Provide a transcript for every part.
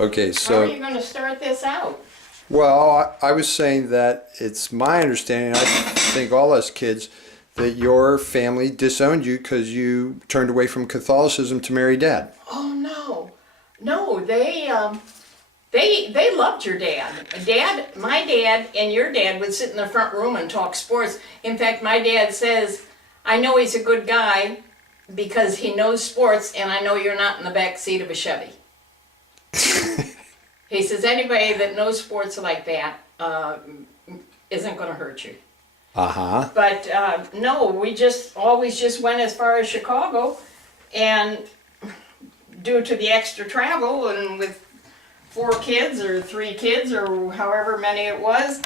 Okay, How are so, you going to start this out? well, I was saying that it's my understanding, I think all us kids, that your family disowned you because you turned away from Catholicism to marry Dad. Oh no, they loved your dad. My dad, and your dad would sit in the front room and talk sports. In fact, my dad says, "I know he's a good guy because he knows sports, and I know you're not in the back seat of a Chevy." He says anybody that knows sports like that isn't going to hurt you. Uh-huh. But no, we just always just went as far as Chicago, and due to the extra travel and with 4 kids or 3 kids or however many it was,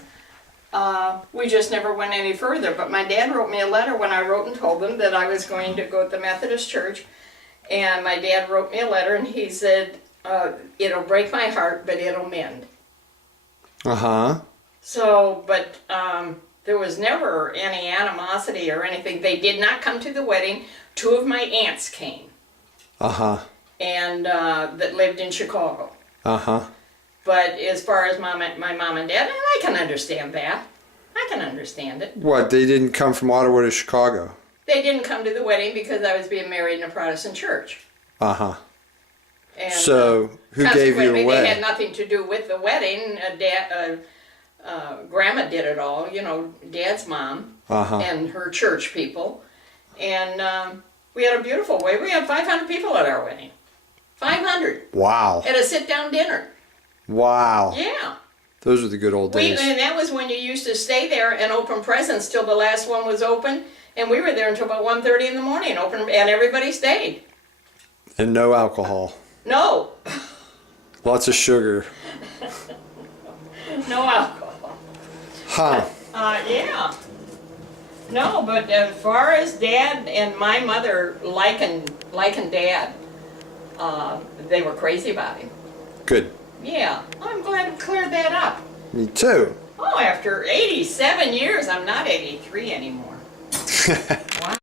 we just never went any further. But my dad wrote me a letter when I wrote and told them that I was going to go to the Methodist Church, and my dad wrote me a letter and he said, it'll break my heart, but it'll mend. Uh-huh. So, but there was never any animosity or anything. They did not come to the wedding. 2 of my aunts came, Uh-huh. and that lived in Chicago. Uh-huh. But as far as my mom and dad, and I can understand that. I can understand it. What, they didn't come from Ottawa to Chicago? They didn't come to the wedding because I was being married in a Protestant church. Uh-huh. And, So, who gave you consequently, away? they had nothing to do with the wedding. Grandma did it all, you know, Dad's mom Uh-huh. and her church people. And we had a beautiful wedding. We had 500 people at our wedding. 500 Wow. at a sit-down dinner. Wow. Yeah. Those were the good old days. And that was when you used to stay there and open presents till the last one was open. And we were there until about 1:30 in the morning, and everybody stayed. And no alcohol. No, Lots of sugar. no alcohol. Huh. Yeah. No, but as far as Dad and my mother liking Dad, they were crazy about him. Good. Yeah, I'm glad to clear that up. Me too. Oh, after 87 years, I'm not 83 anymore. Wow.